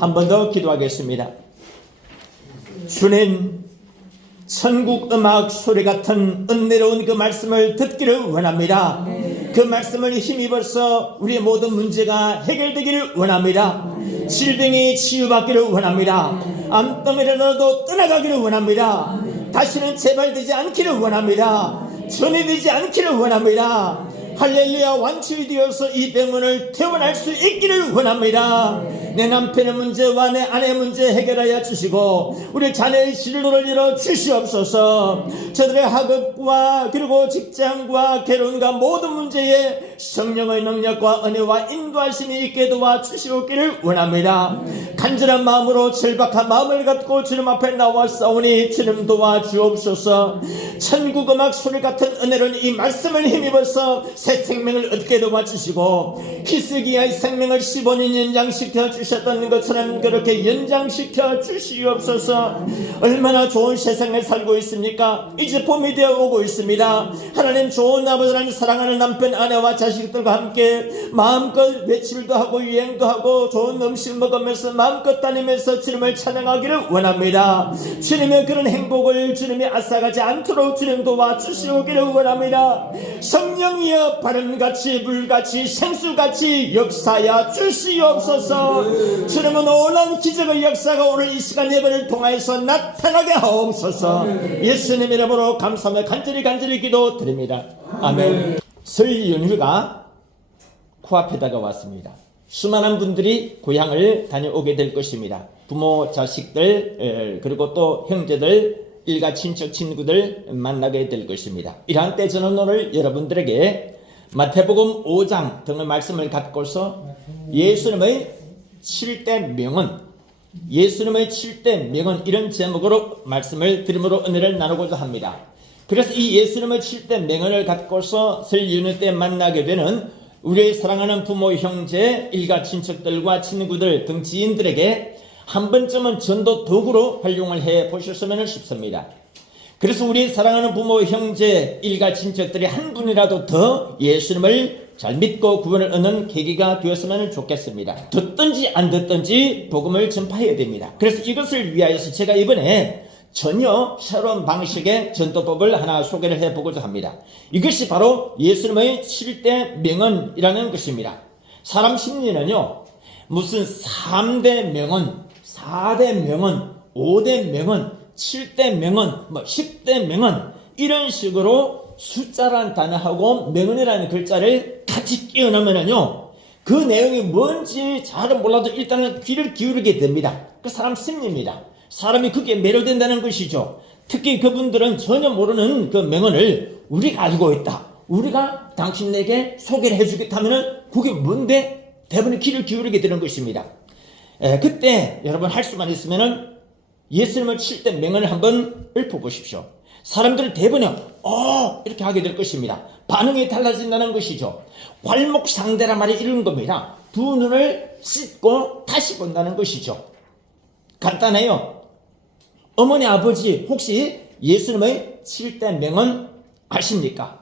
한 번 더 기도하겠습니다. 주님, 천국 음악 소리 같은 은혜로운 그 말씀을 듣기를 원합니다. 그 말씀을 힘입어서 우리의 모든 문제가 해결되기를 원합니다. 질병이 치유받기를 원합니다. 암덩어리라도 떠나가기를 원합니다. 다시는 재발되지 않기를 원합니다. 전이되지 않기를 원합니다. 할렐루야, 완치이 되어서 이 병원을 퇴원할 수 있기를 원합니다. 내 남편의 문제와 내 아내의 문제 해결하여 주시고 우리 자녀의 진로를 열어 주시옵소서. 저들의 학업과 그리고 직장과 결혼과 모든 문제에 성령의 능력과 은혜와 인도하심이 있게 도와주시기를 원합니다. 간절한 마음으로 절박한 마음을 갖고 주님 앞에 나와 싸우니 주님 도와주옵소서. 천국 음악 소리 같은 은혜로운 이 말씀을 힘입어서 새 생명을 얻게 도와주시고 히스기야의 생명을 15년 연장시켜 주셨던 것처럼 그렇게 연장시켜 주시옵소서. 얼마나 좋은 세상에 살고 있습니까? 이제 봄이 되어 오고 있습니다. 하나님, 좋은 아버지라는 사랑하는 남편, 아내와 자식들과 함께 마음껏 외출도 하고 여행도 하고 좋은 음식 먹으면서 마음껏 다니면서 주님을 찬양하기를 원합니다. 주님의 그런 행복을 주님이 앗아가지 않도록 주님 도와주시기를 원합니다. 성령이여 바람같이 불같이 생수같이 역사하여 주시옵소서. 주님은 놀라운 기적의 역사가 오늘 이 시간 예배를 통하여서 나타나게 하옵소서. 예수님 이름으로 감사하며 간절히 기도드립니다. 아멘. 설 연휴가 코앞에 다가왔습니다. 수많은 분들이 고향을 다녀오게 될 것입니다. 부모, 자식들, 그리고 또 형제들, 일가 친척 친구들 만나게 될 것입니다. 이러한 때 저는 오늘 여러분들에게 마태복음 5장 등의 말씀을 갖고서 예수님의 7대 명언, 예수님의 7대 명언, 이런 제목으로 말씀을 드림으로 은혜를 나누고자 합니다. 그래서 이 예수님의 7대 명언을 갖고서 설 연휴 때 만나게 되는 우리의 사랑하는 부모, 형제, 일가 친척들과 친구들 등 지인들에게 한 번쯤은 전도 도구로 활용을 해 보셨으면 싶습니다. 그래서 우리 사랑하는 부모, 형제, 일가 친척들이 한 분이라도 더 예수님을 잘 믿고 구원을 얻는 계기가 되었으면 좋겠습니다. 듣든지 안 듣든지 복음을 전파해야 됩니다. 그래서 이것을 위하여서 제가 이번에 전혀 새로운 방식의 전도법을 하나 소개를 해보고자 합니다. 이것이 바로 예수님의 7대 명언이라는 것입니다. 사람 심리는요, 무슨 3대 명언, 4대 명언, 5대 명언, 7대 명언, 10대 명언, 이런 식으로 숫자라는 단어하고 명언이라는 글자를 같이 끼워 넣으면요, 그 내용이 뭔지 잘은 몰라도 일단은 귀를 기울이게 됩니다. 그 사람 심리입니다. 사람이 그게 매료된다는 것이죠. 특히 그분들은 전혀 모르는 그 명언을 우리가 알고 있다, 우리가 당신에게 소개를 해주겠다 하면은 그게 뭔데? 대부분 귀를 기울이게 되는 것입니다. 그때 여러분 할 수만 있으면은 예수님을 7대 명언을 한번 읊어보십시오. 사람들 대부분이 이렇게 하게 될 것입니다. 반응이 달라진다는 것이죠. 괄목상대란 말이 이런 겁니다. 두 눈을 씻고 다시 본다는 것이죠. 간단해요. 어머니, 아버지 혹시 예수님의 7대 명언 아십니까?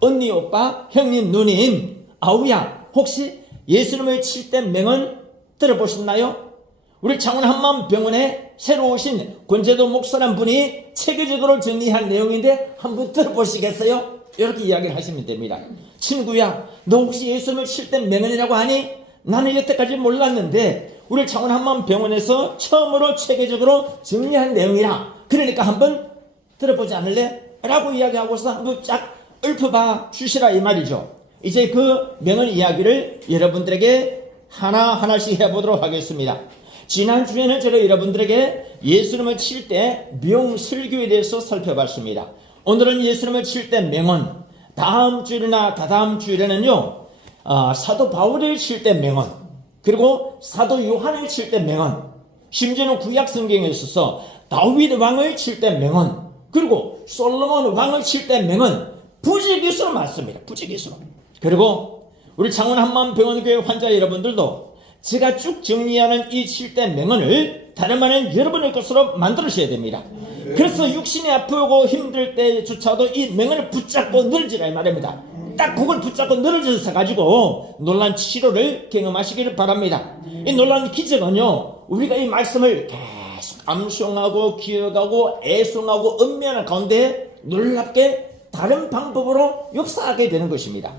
언니, 오빠, 형님, 누님, 아우야, 혹시 예수님의 7대 명언 들어보셨나요? 우리 창원 한마음병원에 새로 오신 권재도 목사란 분이 체계적으로 정리한 내용인데 한번 들어보시겠어요? 이렇게 이야기를 하시면 됩니다. 친구야, 너 혹시 예수님을 7대 명언이라고 하니? 나는 여태까지 몰랐는데 우리 창원 한마음병원에서 처음으로 체계적으로 정리한 내용이라, 그러니까 한번 들어보지 않을래? 라고 이야기하고서 한번 쫙 읊어봐 주시라 이 말이죠. 이제 그 명언 이야기를 여러분들에게 하나하나씩 해보도록 하겠습니다. 지난주에는 제가 여러분들에게 예수님을 7대 명설교에 대해서 살펴봤습니다. 오늘은 예수님을 7대 명언, 다음 주일이나 다다음 주일에는요, 사도 바울의 7대 명언, 그리고 사도 요한의 7대 명언, 심지어는 구약 성경에 있어서 다윗 왕의 7대 명언, 그리고 솔로몬 왕의 7대 명언, 부지기수로 맞습니다. 부지기수로. 그리고 우리 창원 한마음병원교회 환자 여러분들도 제가 쭉 정리하는 이 7대 명언을 다름 아닌 여러분의 것으로 만들으셔야 됩니다. 그래서 육신이 아프고 힘들 때조차도 이 명언을 붙잡고 늘지라 이 말입니다. 딱 그걸 붙잡고 늘어져서 가지고 놀란 치료를 경험하시기를 바랍니다. 이 놀란 기적은요, 우리가 이 말씀을 계속 암송하고 기억하고 애송하고 음미하는 가운데 놀랍게 다른 방법으로 역사하게 되는 것입니다.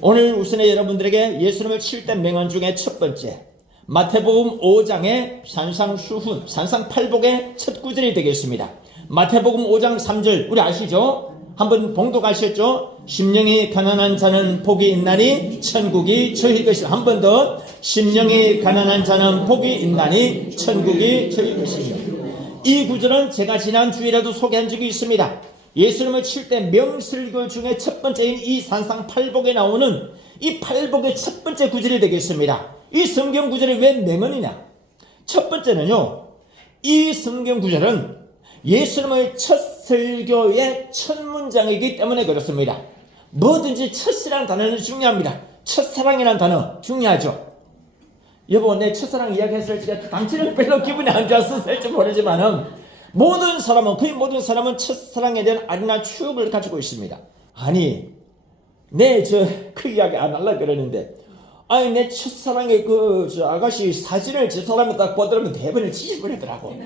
오늘 우선에 여러분들에게 예수님을 칠 때 명언 중에 첫 번째, 마태복음 5장의 산상수훈, 산상팔복의 첫 구절이 되겠습니다. 마태복음 5장 3절 우리 아시죠? 한번 봉독하셨죠? 심령이 가난한 자는 복이 있나니 천국이 저희 것이다. 한 번 더, 심령이 가난한 자는 복이 있나니 천국이 저희 것이다. 이 구절은 제가 지난 주일에도 소개한 적이 있습니다. 예수님을 칠 때 명설교 중에 첫 번째인 이 산상팔복에 나오는 이 팔복의 첫 번째 구절이 되겠습니다. 이 성경 구절이 왜 명언이냐? 첫 번째는요, 이 성경 구절은 예수님의 첫 설교의 첫 문장이기 때문에 그렇습니다. 뭐든지 첫이라는 단어는 중요합니다. 첫사랑이라는 단어 중요하죠. 여보, 내 첫사랑 이야기했을 때 당신은 별로 기분이 안 좋았을지 모르지만은 모든 사람은, 거의 모든 사람은 첫사랑에 대한 아련한 추억을 가지고 있습니다. 아니, 그 이야기 안 하려고 그러는데, 아니, 내 첫사랑의 아가씨 사진을 제 사람이 딱 보더라면 대본을 찢어버리더라고.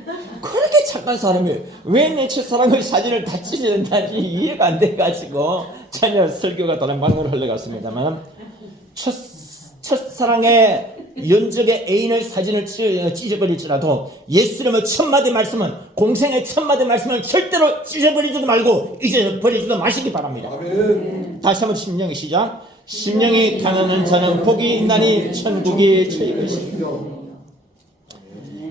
그렇게 착한 사람이 왜 내 첫사랑의 사진을 다 찢어낸다는지 이해가 안 돼가지고, 전혀 설교가 다른 방향으로 흘러갔습니다만, 첫사랑의 연적의 애인의 사진을 찢어버릴지라도 예수님의 첫마디 말씀은, 공생의 첫마디 말씀은 절대로 찢어버리지도 말고 잊어버리지도 마시기 바랍니다. 아멘. 다시 한번 심령이 시작. 심령이 가난한 자는 복이 있나니 천국이 저희 것이다.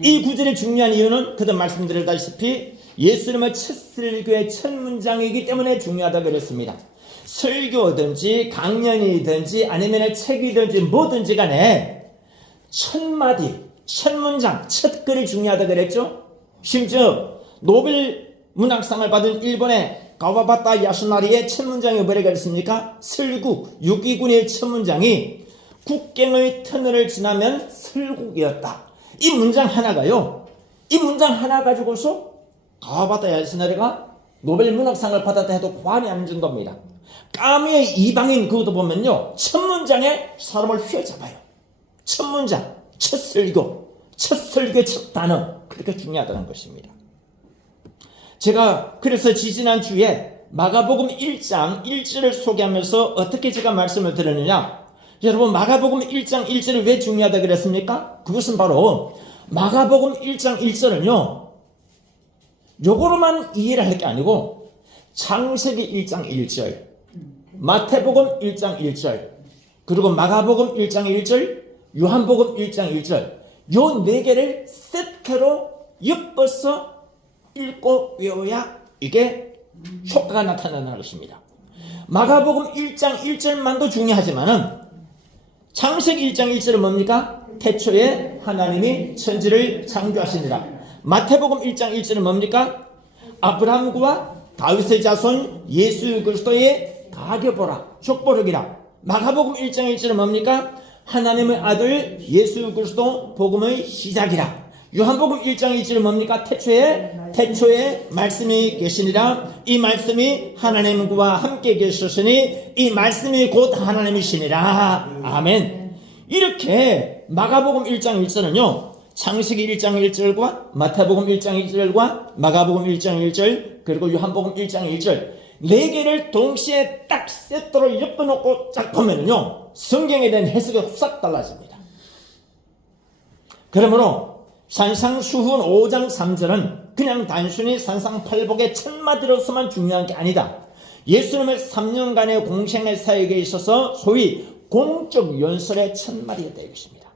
이 구절이 중요한 이유는 그때 말씀드렸다시피 예수님의 첫 설교의 첫 문장이기 때문에 중요하다 그랬습니다. 설교든지 강연이든지 아니면 책이든지 뭐든지 간에 첫 마디, 첫 문장, 첫 글이 중요하다 그랬죠. 심지어 노벨 문학상을 받은 일본의 가와바타 야스나리의 첫 문장이 뭐라고 했습니까? 설국, 육이군의 첫 문장이 국경의 터널을 지나면 설국이었다. 이 문장 하나가요, 이 문장 하나 가지고서 가와바타 야스나리가 노벨 문학상을 받았다 해도 과언이 아닌 정도입니다. 까미의 이방인 그것도 보면요, 첫 문장에 사람을 휘어잡아요. 첫 문장, 첫 설교, 첫 단어, 그렇게 중요하다는 것입니다. 제가 그래서 지지난 주에 마가복음 1장 1절을 소개하면서 어떻게 제가 말씀을 드렸느냐, 여러분 마가복음 1장 1절이 왜 중요하다 그랬습니까? 그것은 바로 마가복음 1장 1절은요, 요거로만 이해를 할 게 아니고 창세기 1장 1절, 마태복음 1장 1절, 그리고 마가복음 1장 1절, 요한복음 1장 1절, 요 네 개를 세트로 엮어서 읽고 외워야 이게 효과가 나타나는 것입니다. 마가복음 1장 1절만도 중요하지만은 창세기 1장 1절은 뭡니까? 태초에 하나님이 천지를 창조하시니라. 마태복음 1장 1절은 뭡니까? 아브라함과 다윗의 자손 예수 그리스도의 가계보라, 족보록이라. 마가복음 1장 1절은 뭡니까? 하나님의 아들 예수 그리스도 복음의 시작이라. 요한복음 1장 1절은 뭡니까? 태초에 말씀이 계시니라. 이 말씀이 하나님과 함께 계셨으니 이 말씀이 곧 하나님이시니라. 아멘. 이렇게 마가복음 1장 1절은요, 창세기 1장 1절과 마태복음 1장 1절과 마가복음 1장 1절 그리고 요한복음 1장 1절 네 개를 동시에 딱 세트로 엮어놓고 쫙 보면요, 성경에 대한 해석이 싹 달라집니다. 그러므로 산상수훈 5장 3절은 그냥 단순히 산상팔복의 첫마디로서만 중요한 게 아니다. 예수님의 3년간의 공생의 사역에 있어서 소위 공적 연설의 첫마디였다 이것입니다.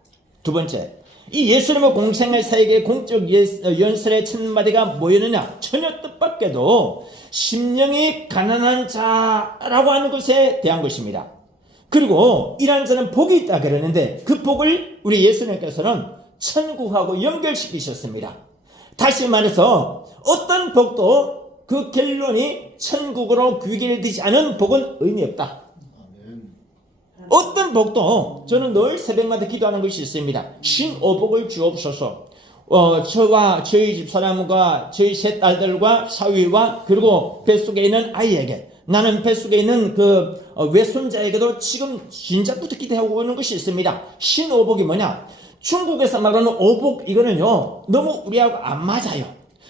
두 번째, 이 예수님의 공생의 사역의 공적 연설의 첫마디가 뭐였느냐? 전혀 뜻밖에도 심령이 가난한 자라고 하는 것에 대한 것입니다. 그리고 이러한 자는 복이 있다 그러는데 그 복을 우리 예수님께서는 천국하고 연결시키셨습니다. 다시 말해서 어떤 복도 그 결론이 천국으로 귀결되지 않은 복은 의미 없다. 어떤 복도 저는 늘 새벽마다 기도하는 것이 있습니다. 신오복을 주옵소서. 저와 저희 집사람과 저희 세 딸들과 사위와 그리고 뱃속에 있는 아이에게, 나는 뱃속에 있는 그 외손자에게도 지금 진작부터 기대하고 있는 것이 있습니다. 신오복이 뭐냐? 중국에서 말하는 오복, 이거는요 너무 우리하고 안 맞아요.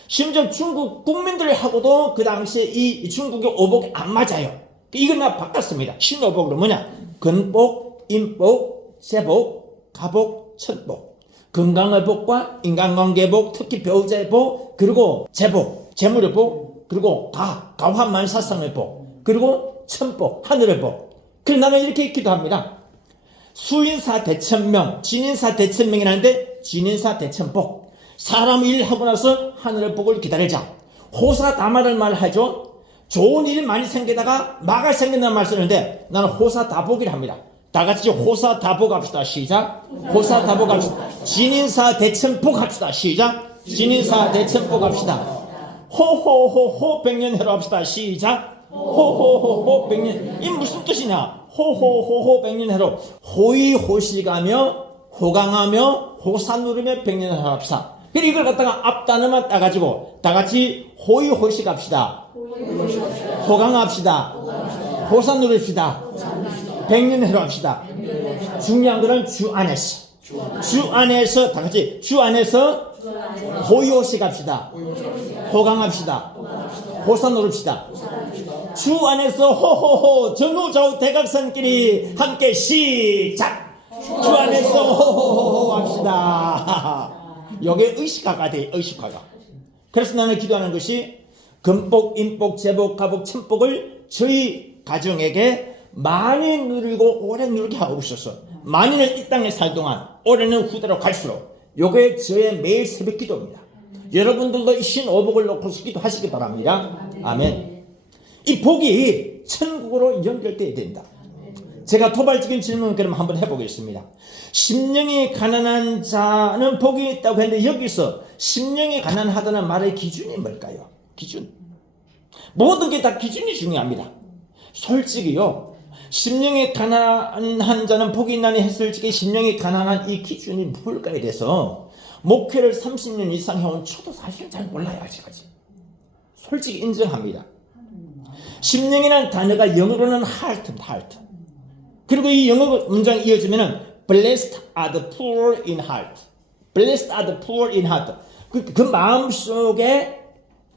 심지어 중국 국민들하고도 그 당시에 이 중국의 오복이 안 맞아요. 이걸 나 바꿨습니다. 신오복으로 뭐냐? 건복, 인복, 제복, 가복, 천복. 건강의 복과 인간관계의 복, 특히 배우자의 복, 그리고 제복, 재물의 복, 그리고 가화만사상의 복, 그리고 천복, 하늘의 복. 그래서 나는 이렇게 기도합니다. 수인사 대천명, 진인사 대천명이라는데 진인사 대천복. 사람 일하고 나서 하늘의 복을 기다리자. 호사다마를 말하죠. 좋은 일 많이 생기다가 마가 생긴다는 말 쓰는데 나는 호사다복이라 합니다. 다 같이 호사다복 합시다. 시작. 호사다복 합시다. 진인사 대천복 합시다. 시작. 진인사 대천복 합시다. 호호호호 백년해로 합시다. 시작. 호호호호 백년. 이 무슨 뜻이냐? 호호호호 백년해로. 호의호식하며 호강하며 호산누르며 백년해로 합시다. 그리고 이걸 갖다가 앞단어만 따가지고 다 같이 호의호식 합시다. 호강합시다. 호산 누릅시다. 백년해로 합시다. 중요한 거는 주 안에서. 주 안에서 다 같이 주 안에서 호의호식 합시다. 호강합시다. 호산 누릅시다. 주 안에서 호호호 전후좌우 대각선끼리 함께 시작. 주 안에서 호호호 합시다. 여기에 의식화가 돼. 의식화가. 그래서 나는 기도하는 것이 건복, 인복, 제복, 가복, 천복을 저희 가정에게 많이 누리고 오래 누리게 하고 있었어. 많이는 이 땅에 살 동안, 올해는 후대로 갈수록 요게 저의 매일 새벽 기도입니다. 여러분들도 이 신오복을 놓고서 기도하시기 바랍니다. 아멘. 이 복이 천국으로 연결되어야 된다. 제가 도발적인 질문을 그럼 한번 해보겠습니다. 심령이 가난한 자는 복이 있다고 했는데 여기서 심령이 가난하다는 말의 기준이 뭘까요? 기준. 모든 게 다 기준이 중요합니다. 솔직히요. 심령이 가난한 자는 복이 있나니 했을 적에 심령이 가난한 이 기준이 뭘까에 대해서 목회를 30년 이상 해온 저도 사실 잘 몰라요. 아직까지. 솔직히 인정합니다. 심령이라는 단어가 영어로는 heart입니다. heart. 그리고 이 영어 문장이 이어지면은 blessed are the poor in heart. blessed are the poor in heart. 그 마음 속에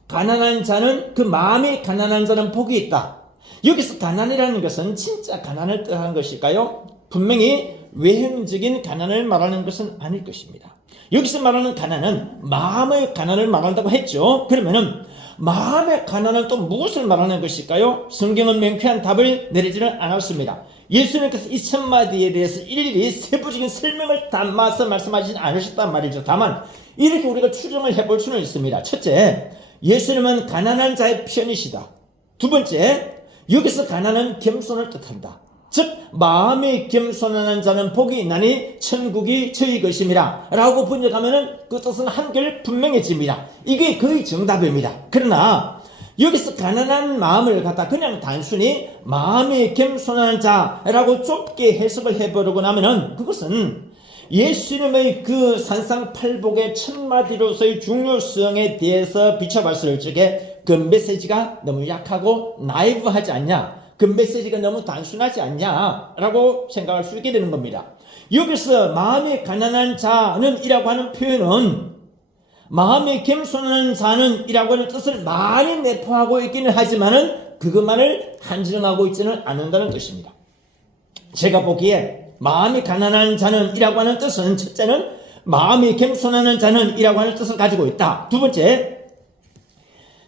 가난한 자는 그 마음이 가난한 자는 복이 있다. 여기서 가난이라는 것은 진짜 가난을 뜻하는 것일까요? 분명히 외형적인 가난을 말하는 것은 아닐 것입니다. 여기서 말하는 가난은 마음의 가난을 말한다고 했죠. 그러면은 마음의 가난은 또 무엇을 말하는 것일까요? 성경은 명쾌한 답을 내리지는 않았습니다. 예수님께서 이 천마디에 대해서 일일이 세부적인 설명을 담아서 말씀하시진 않으셨단 말이죠. 다만 이렇게 우리가 추정을 해볼 수는 있습니다. 첫째, 예수님은 가난한 자의 편이시다. 두 번째, 여기서 가난은 겸손을 뜻한다. 즉 마음이 겸손한 자는 복이 있나니 천국이 저희 것임이라 라고 번역하면 그 뜻은 한결 분명해집니다. 이게 거의 정답입니다. 그러나 여기서 가난한 마음을 갖다 그냥 단순히 마음이 겸손한 자라고 좁게 해석을 해버리고 나면은 그것은 예수님의 그 산상팔복의 첫마디로서의 중요성에 대해서 비춰봤을 적에 그 메시지가 너무 약하고 나이브하지 않냐, 그 메시지가 너무 단순하지 않냐라고 생각할 수 있게 되는 겁니다. 여기서 마음이 가난한 자는 이라고 하는 표현은 마음이 겸손한 자는 이라고 하는 뜻을 많이 내포하고 있기는 하지만은 그것만을 한정하고 있지는 않는다는 것입니다. 제가 보기에 마음이 가난한 자는 이라고 하는 뜻은 첫째는 마음이 겸손하는 자는 이라고 하는 뜻을 가지고 있다. 두 번째,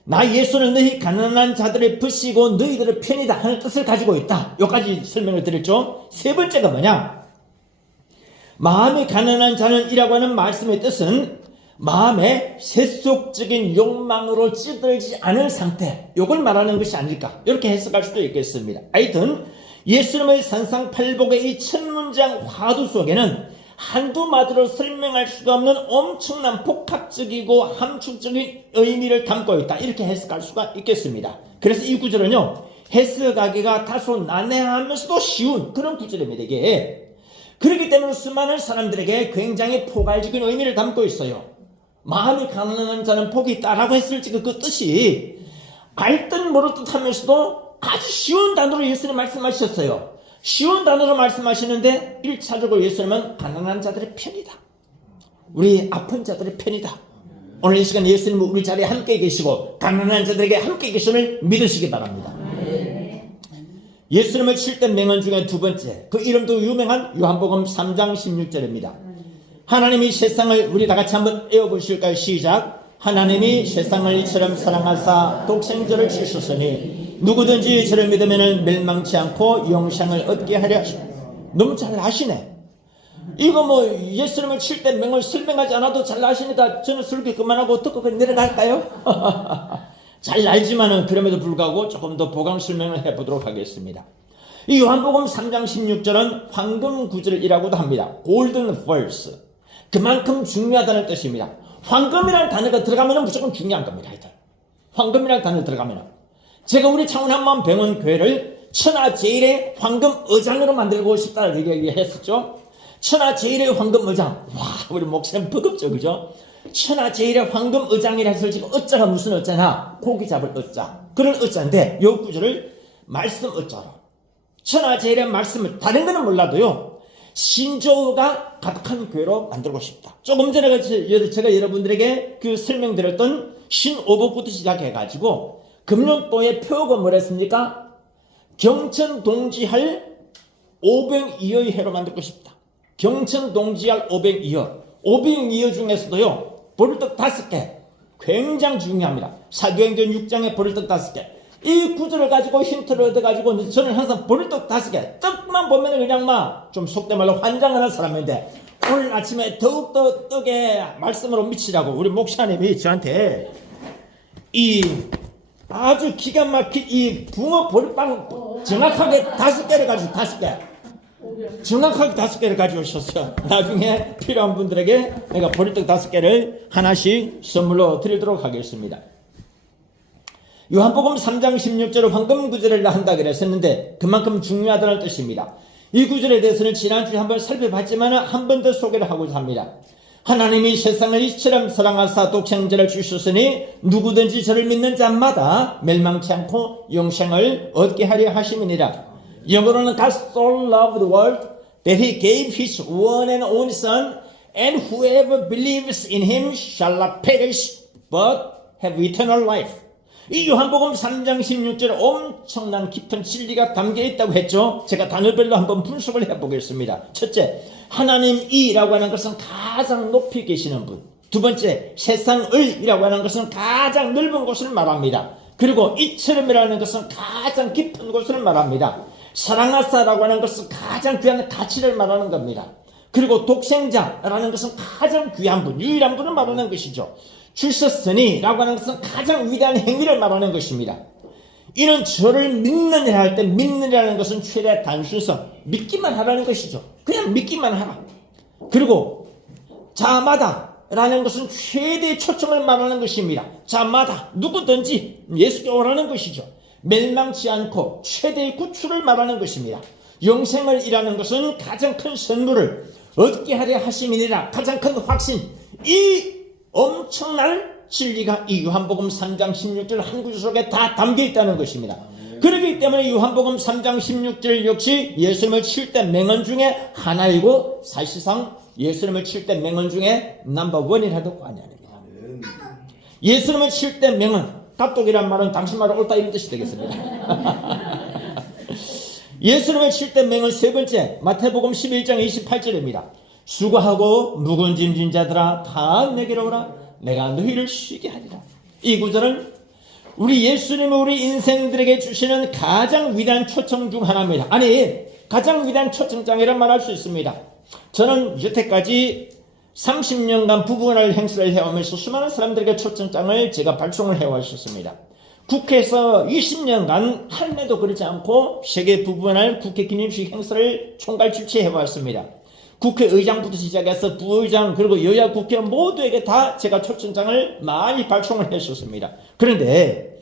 나 예수는 너희 가난한 자들을 부시고 너희들의 편이다 하는 뜻을 가지고 있다. 여기까지 설명을 드렸죠. 세 번째가 뭐냐? 마음이 가난한 자는 이라고 하는 말씀의 뜻은 마음의 세속적인 욕망으로 찌들지 않은 상태, 이걸 말하는 것이 아닐까, 이렇게 해석할 수도 있겠습니다. 하여튼 예수님의 산상팔복의 이 첫 문장 화두 속에는 한두 마디로 설명할 수가 없는 엄청난 복합적이고 함축적인 의미를 담고 있다, 이렇게 해석할 수가 있겠습니다. 그래서 이 구절은요, 해석하기가 다소 난해하면서도 쉬운 그런 구절입니다. 이게 그렇기 때문에 수많은 사람들에게 굉장히 포괄적인 의미를 담고 있어요. 마음이 가난한 자는 복이 있다라고 했을 때 그 뜻이 알듯 모를 듯 하면서도 아주 쉬운 단어로 예수님 말씀하셨어요. 쉬운 단어로 말씀하시는데 1차적으로 예수님은 가난한 자들의 편이다. 우리 아픈 자들의 편이다. 오늘 이 시간 예수님은 우리 자리에 함께 계시고 가난한 자들에게 함께 계심을 믿으시기 바랍니다. 예수님을 칠대 명언 중에 두 번째, 그 이름도 유명한 요한복음 3장 16절입니다. 하나님이 세상을, 우리 다 같이 한번 외워보실까요? 시작. 하나님이 세상을 이처럼 사랑하사 독생자를 주셨으니 누구든지 저를 믿으면 멸망치 않고 영생을 얻게 하려 하십니다. 너무 잘 아시네. 이거 뭐 예수님을 칠대 명을 설명하지 않아도 잘 아십니다. 저는 설교 그만하고 듣고 내려갈까요? 잘 알지만은 그럼에도 불구하고 조금 더 보강 설명을 해보도록 하겠습니다. 이 요한복음 3장 16절은 황금 구절이라고도 합니다. 골든 verse. 그만큼 중요하다는 뜻입니다. 황금이라는 단어가 들어가면 무조건 중요한 겁니다. 황금이라는 단어가 들어가면. 제가 우리 창원 한마음병원 교회를 천하제일의 황금의장으로 만들고 싶다는 얘기했었죠. 천하제일의 황금의장. 와, 우리 목사님 버겁죠, 그죠? 천하제일의 황금의장이라 해서 지금 어자가 무슨 어자나 고기 잡을 어자, 그런 어자인데 요 구절을 말씀 어자로, 천하제일의 말씀을, 다른 거는 몰라도요 신조어가 가득한 교회로 만들고 싶다. 조금 전에 제가 여러분들에게 그 설명드렸던 신오복부터 시작해가지고 금년도의 표가 뭐랬습니까? 경천동지할 오병이어의 해로 만들고 싶다. 경천동지할 오병이어. 오병이어 중에서도요 보리떡 5개 굉장히 중요합니다. 사도행전 6장에 보리떡 5개. 이 구절을 가지고 힌트를 얻어가지고 저는 항상 보리떡 5개 떡만 보면 그냥 막 좀 속된 말로 환장하는 사람인데, 오늘 아침에 더욱더 떡에 말씀으로 미치라고 우리 목사님이 저한테 이 아주 기가 막힌 이 붕어 보리빵 정확하게 5개를 가지고 5개 정확하게 5개를 가지고 오셨어요. 나중에 필요한 분들에게 내가 보리떡 5개를 하나씩 선물로 드리도록 하겠습니다. 요한복음 3장 16절을 황금 구절을 한다 그랬었는데 그만큼 중요하다는 뜻입니다. 이 구절에 대해서는 지난주에 한번 살펴봤지만 한 번 더 소개를 하고자 합니다. 하나님이 세상을 이처럼 사랑하사 독생자를 주셨으니 누구든지 저를 믿는 자마다 멸망치 않고 영생을 얻게 하려 하심이니라. 영어로는 God so loved the world that he gave his one and only son, and whoever believes in him shall not perish but have eternal life. 이 요한복음 3장 16절에 엄청난 깊은 진리가 담겨 있다고 했죠. 제가 단어별로 한번 분석을 해보겠습니다. 첫째, 하나님이라고 하는 것은 가장 높이 계시는 분. 두 번째, 세상을이라고 하는 것은 가장 넓은 곳을 말합니다. 그리고 이처럼이라는 것은 가장 깊은 곳을 말합니다. 사랑하사라고 하는 것은 가장 귀한 가치를 말하는 겁니다. 그리고 독생자라는 것은 가장 귀한 분, 유일한 분을 말하는 것이죠. 주셨으니 라고 하는 것은 가장 위대한 행위를 말하는 것입니다. 이는 저를 믿느냐 할 때 믿느냐는 것은 최대 단순성, 믿기만 하라는 것이죠. 그냥 믿기만 하라. 그리고 자마다 라는 것은 최대의 초청을 말하는 것입니다. 자마다 누구든지 예수께 오라는 것이죠. 멸망치 않고 최대의 구출을 말하는 것입니다. 영생을 이라는 것은 가장 큰 선물을 얻게 하려 하심이니라. 가장 큰 확신, 이 엄청난 진리가 이 요한복음 3장 16절 한 구절 속에 다 담겨 있다는 것입니다. 그렇기 때문에 요한복음 3장 16절 역시 예수님을 칠 때 명언 중에 하나이고 사실상 예수님을 칠 때 명언 중에 넘버1이라도 과언이 아닙니다. 예수님을 칠 때 명언, 갑독이란 말은 당신 말은 옳다 이런 뜻이 되겠습니다. 예수님을 칠 때 명언 세 번째, 마태복음 11장 28절입니다. 수고하고 무거운 짐진 자들아 다 내게로 오라, 내가 너희를 쉬게 하리라. 이 구절은 우리 예수님이 우리 인생들에게 주시는 가장 위대한 초청 중 하나입니다. 아니, 가장 위대한 초청장이란 말할 수 있습니다. 저는 여태까지 30년간 부부간의 행사를 해오면서 수많은 사람들에게 초청장을 제가 발송을 해왔었습니다. 국회에서 20년간 한 해도 그렇지 않고 세계 부부간의 국회 기념식 행사를 총괄 주최해왔습니다. 국회의장부터 시작해서 부의장 그리고 여야 국회의원 모두에게 다 제가 초청장을 많이 발송을 했었습니다. 그런데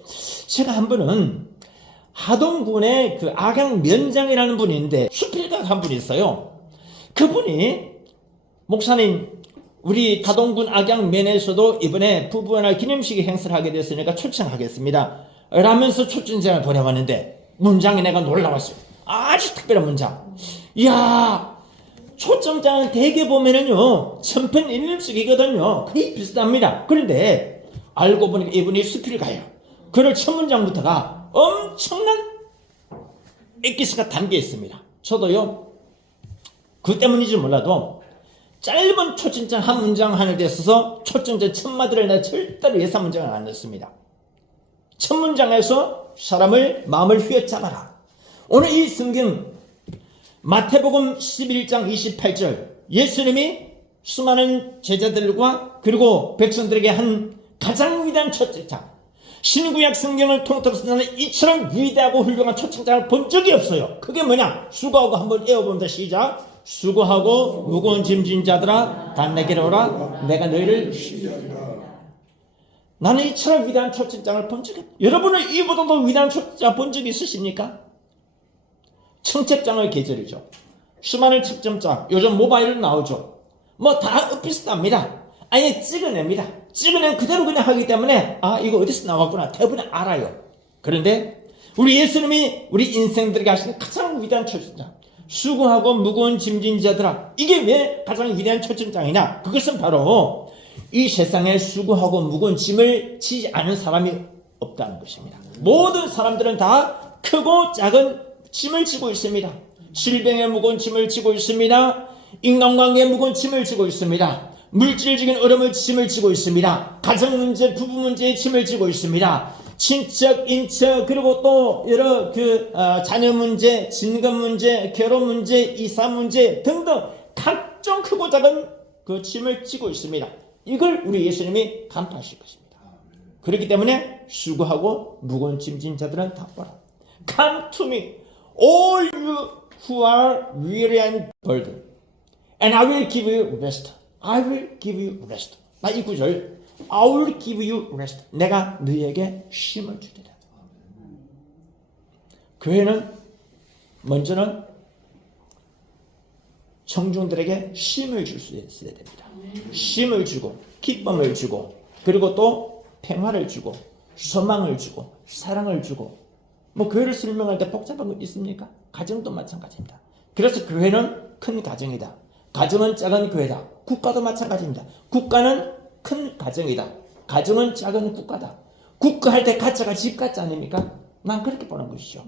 제가 한 번은 하동군의 그 악양면장이라는 분이 있는데 수필가 한 분이 있어요. 그분이 목사님, 우리 하동군 악양면에서도 이번에 부부연합 기념식 행사를 하게 됐으니까 초청하겠습니다 라면서 초청장을 보내왔는데 문장에 내가 놀라웠어요. 아주 특별한 문장. 이야, 초점장은 대개 보면은요, 천편 일림쓰기거든요. 거의 비슷합니다. 그런데 알고 보니까 이분이 수필을 가요. 그를 첫 문장부터가 엄청난 엑기스가 담겨 있습니다. 저도요, 그 때문인지 몰라도 짧은 초점장 한 문장 하는 데 있어서 초점장 첫 마디를 내가 절대로 예사 문장을 안 넣습니다. 첫 문장에서 사람을 마음을 휘어잡아라. 오늘 이 성경 마태복음 11장 28절, 예수님이 수많은 제자들과 그리고 백성들에게 한 가장 위대한 초청장, 신구약 성경을 통틀어서 나는 이처럼 위대하고 훌륭한 초청장을 본 적이 없어요. 그게 뭐냐? 수고하고 한번 에워봅니다. 시작. 수고하고 무거운 짐 진 자들아 다 내게로 오라. 내가 너희를 나는 이처럼 위대한 초청장을 본 적이 없어요. 여러분은 이보다도 위대한 초청장 본 적이 있으십니까? 청첩장의 계절이죠. 수많은 청첩장, 요즘 모바일로 나오죠. 뭐 다 비슷합니다. 아니 찍어냅니다. 찍어낸 그대로 그냥 하기 때문에 아 이거 어디서 나왔구나 대부분 알아요. 그런데 우리 예수님이 우리 인생들에게 하시는 가장 위대한 초청장, 수고하고 무거운 짐진 자들아, 이게 왜 가장 위대한 초청장이냐? 그것은 바로 이 세상에 수고하고 무거운 짐을 지지 않은 사람이 없다는 것입니다. 모든 사람들은 다 크고 작은 짐을 지고 있습니다. 질병의 무거운 짐을 지고 있습니다. 인간관계의 무거운 짐을 지고 있습니다. 물질적인 어려움의 짐을 지고 있습니다. 가정 문제, 부부 문제의 짐을 지고 있습니다. 친척, 인척, 그리고 또 여러 자녀 문제, 진급 문제, 결혼 문제, 이사 문제 등등 각종 크고 작은 그 짐을 지고 있습니다. 이걸 우리 예수님이 간파하실 것입니다. 그렇기 때문에 수고하고 무거운 짐진 자들은 다 와라. Come to me, all you who are weary and burdened, and I will give you rest. I will give you rest. 나 이 구절, I will give you rest. 내가 너희에게 쉼을 주리라. 교회는 먼저는 청중들에게 쉼을 줄 수 있어야 됩니다. 쉼을 주고 기쁨을 주고 그리고 또 평화를 주고 소망을 주고 사랑을 주고, 뭐 교회를 설명할 때 복잡한 거 있습니까? 가정도 마찬가지입니다. 그래서 교회는 큰 가정이다. 가정은 작은 교회다. 국가도 마찬가지입니다. 국가는 큰 가정이다. 가정은 작은 국가다. 국가할 때 가짜가 집 가짜 아닙니까? 난 그렇게 보는 것이죠.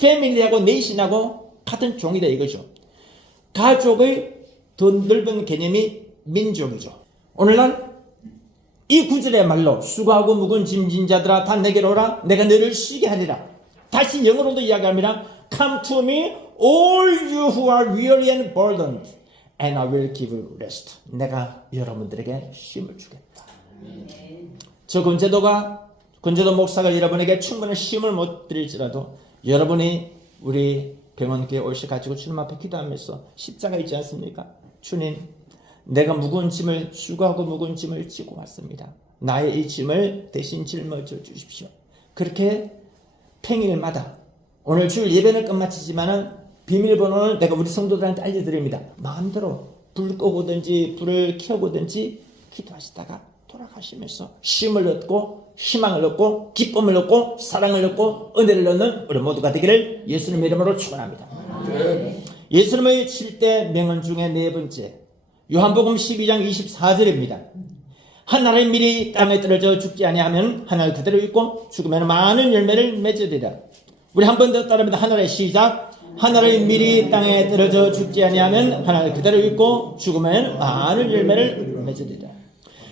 패밀리하고 네이션하고 같은 종이다 이거죠. 가족의 더 넓은 개념이 민족이죠. 오늘날 이 구절의 말로 수고하고 무거운 짐진 자들아 다 내게로 오라. 내가 너를 쉬게 하리라. 다시 영어로도 이야기합니다. Come to me, all you who are weary and burdened, and I will give you rest. 내가 여러분들에게 쉼을 주겠다. 저 권제도 목사가 여러분에게 충분한 쉼을 못 드릴지라도 여러분이 우리 병원교회 오셔 가지고 주님 앞에 기도하면서 십자가 있지 않습니까? 주님, 내가 무거운 짐을 수고하고 무거운 짐을 지고 왔습니다. 나의 이 짐을 대신 짊어져 주십시오. 그렇게 평일마다 오늘 주일 예배는 끝마치지만은 비밀번호는 내가 우리 성도들한테 알려드립니다. 마음대로 불 끄고든지 불을 켜고든지 기도하시다가 돌아가시면서 쉼을 얻고 희망을 얻고 기쁨을 얻고 사랑을 얻고 은혜를 얻는 우리 모두가 되기를 예수님 이름으로 축원합니다. 예수님의 7대 명언 중에 네 번째, 요한복음 12장 24절입니다. 한 나라의 밀이 땅에 떨어져 죽지 아니하면 한 알 그대로 있고 죽으면 많은 열매를 맺으리라. 우리 한 번 더 따라합니다. 하늘의 시작. 하늘의 밀이 땅에 떨어져 죽지 아니하면 한 알 그대로 있고 죽으면 많은 열매를 맺으리라.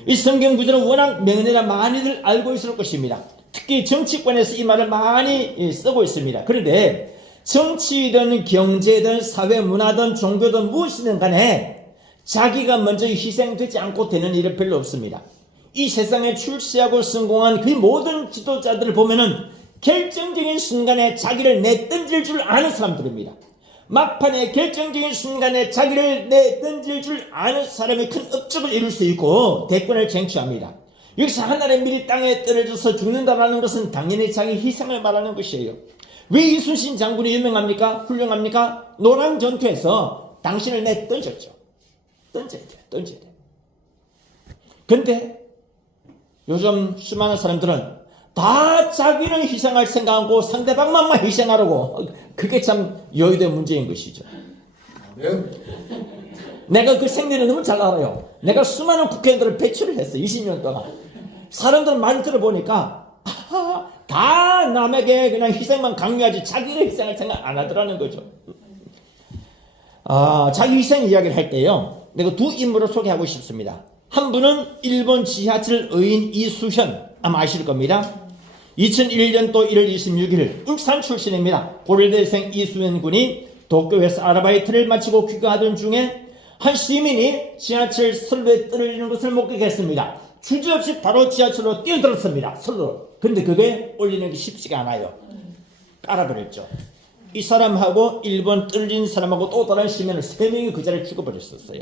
이 성경 구절은 워낙 명언이라 많이들 알고 있을 것입니다. 특히 정치권에서 이 말을 많이 쓰고 있습니다. 그런데 정치든 경제든 사회 문화든 종교든 무엇이든 간에 자기가 먼저 희생되지 않고 되는 일은 별로 없습니다. 이 세상에 출세하고 성공한 그 모든 지도자들을 보면은 결정적인 순간에 자기를 내던질 줄 아는 사람들입니다. 막판에 결정적인 순간에 자기를 내던질 줄 아는 사람이 큰 업적을 이룰 수 있고 대권을 쟁취합니다. 여기서 하나의 밀이 땅에 떨어져서 죽는다라는 것은 당연히 자기 희생을 말하는 것이에요. 왜 이순신 장군이 유명합니까? 훌륭합니까? 노랑 전투에서 당신을 내던졌죠. 던져야 돼. 근데 요즘 수많은 사람들은 다 자기는 희생할 생각하고 상대방만 희생하려고. 그게 참 여의도의 문제인 것이죠. 내가 그 생리를 너무 잘 알아요. 내가 수많은 국회의원들을 배출을 했어요. 20년 동안. 사람들 말 들어보니까 다 남에게 그냥 희생만 강요하지 자기가 희생할 생각 안 하더라는 거죠. 자기 희생 이야기를 할 때요, 내가 두 인물을 소개하고 싶습니다. 한 분은 일본 지하철 의인 이수현, 아마 아실 겁니다. 2001년도 1월 26일 울산 출신입니다. 고려대생 이수현 군이 도쿄에서 아르바이트를 마치고 귀가하던 중에 한 시민이 지하철 선로에 떨어지는 것을 목격했습니다. 주저없이 바로 지하철로 뛰어들었습니다. 선로. 그런데 그게 올리는 게 쉽지가 않아요. 깔아버렸죠. 이 사람하고 일본 떨어진 사람하고 또 다른 시민을 3명이 그 자리에 죽어버렸었어요.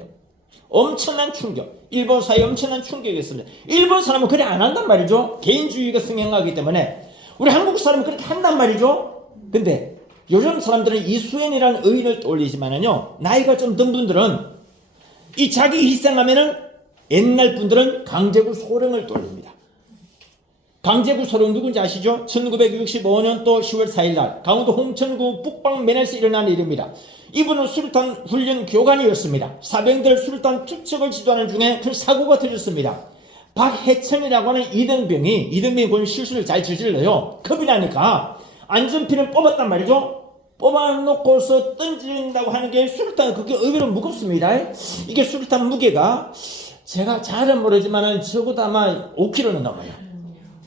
엄청난 충격. 일본 사회에 엄청난 충격이었습니다. 일본 사람은 그래 안 한단 말이죠. 개인주의가 승행하기 때문에. 우리 한국 사람은 그렇게 한단 말이죠. 근데 요즘 사람들은 이수연이라는 의인을 떠올리지만은요, 나이가 좀 든 분들은 이 자기 희생하면은 옛날 분들은 강제구 소령을 떠올립니다. 강제구 소령 누군지 아시죠? 1965년도 10월 4일날 강원도 홍천구 북방면에서 일어난 일입니다. 이분은 수류탄 훈련 교관이었습니다. 사병들 수류탄 투척을 지도하는 중에 큰 사고가 터졌습니다. 박해천이라고 하는 이등병이 본 실수를 잘 저질러요. 겁이 나니까 안전핀을 뽑았단 말이죠. 뽑아놓고서 던진다고 하는 게 수류탄, 그게 의외로 무겁습니다. 이게 수류탄 무게가 제가 잘은 모르지만 적어도 아마 5kg는 넘어요.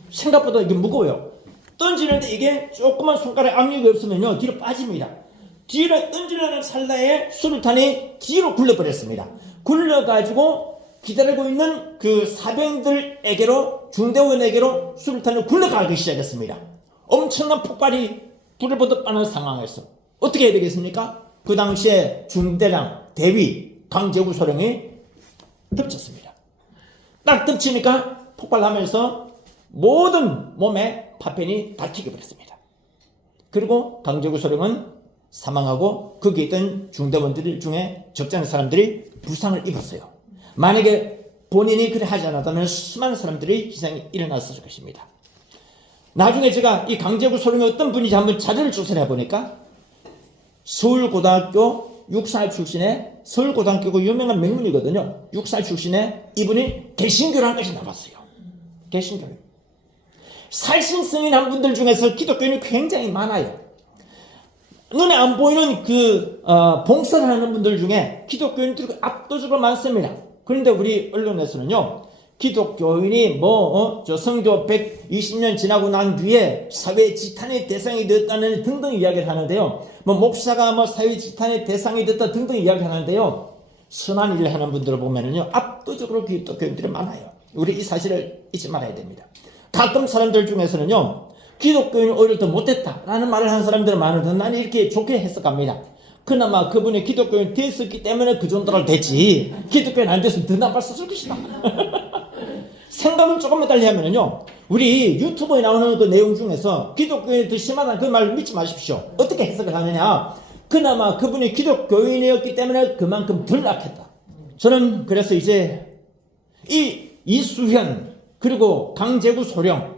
생각보다 이게 무거워요. 던지는데 이게 조그만 손가락 악력이 없으면요, 뒤로 빠집니다. 뒤로 던지려는 찰나에 수류탄이 뒤로 굴러버렸습니다. 굴러가지고 기다리고 있는 그 사병들에게로, 중대원에게로 수류탄을 굴러가기 시작했습니다. 엄청난 폭발이 불을 보듯 빠는 상황에서 어떻게 해야 되겠습니까? 그 당시에 중대장, 대위, 강제구 소령이 덮쳤습니다. 딱 덮치니까 폭발하면서 모든 몸에 파편이 다 튀겨버렸습니다. 그리고 강제구 소령은 사망하고 거기에 있던 중대원들 중에 적잖은 사람들이 부상을 입었어요. 만약에 본인이 그래 하지 않았다면 수많은 사람들이 희생이 일어났을 것입니다. 나중에 제가 이 강제구 소령이 어떤 분인지 한번 자료를 조사를 해보니까 서울고등학교 육사 출신의, 서울고등학교가 유명한 명문이거든요. 육사 출신의 이분이 개신교라는 것이 나왔어요. 개신교. 살신승인한 분들 중에서 기독교인이 굉장히 많아요. 눈에 안 보이는 봉사를 하는 분들 중에 기독교인들이 압도적으로 많습니다. 그런데 우리 언론에서는요, 기독교인이 성교 120년 지나고 난 뒤에 사회 지탄의 대상이 됐다는 등등 이야기를 하는데요. 목사가 사회 지탄의 대상이 됐다 등등 이야기를 하는데요. 선한 일을 하는 분들을 보면은요, 압도적으로 기독교인들이 많아요. 우리 이 사실을 잊지 말아야 됩니다. 가끔 사람들 중에서는요, 기독교인이 오히려 더 못됐다라는 말을 하는 사람들은 많은데 나는 이렇게 좋게 해석합니다. 그나마 그분이 기독교인 됐었기 때문에 그 정도로 됐지, 기독교인 안 됐으면 더 나빴을 것이다. 생각을 조금만 달리 하면은요, 우리 유튜브에 나오는 그 내용 중에서 기독교인이 더 심하다는 그 말을 믿지 마십시오. 어떻게 해석을 하느냐, 그나마 그분이 기독교인이었기 때문에 그만큼 덜 악했다. 저는 그래서 이제 이수현 그리고 강제구 소령,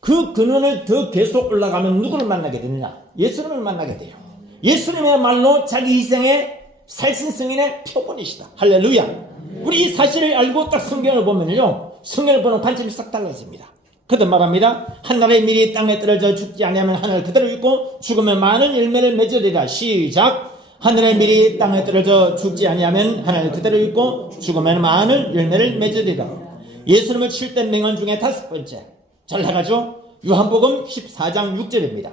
그 근원을 더 계속 올라가면 누구를 만나게 되느냐? 예수님을 만나게 돼요. 예수님이야말로 자기 희생의 살신승인의 표본이시다. 할렐루야. 우리 이 사실을 알고 딱 성경을 보면요, 성경을 보는 관점이 싹 달라집니다. 그들 말합니다. 한나라의 밀이 땅에 떨어져 죽지 아니하면 하늘 그대로 있고 죽으면 많은 열매를 맺으리라. 시작. 하늘의 밀이 땅에 떨어져 죽지 아니하면 하늘 그대로 있고 죽으면 많은 열매를 맺으리라. 예수님을 7대 명언 중에 5번째, 잘 나가죠? 요한복음 14장 6절입니다.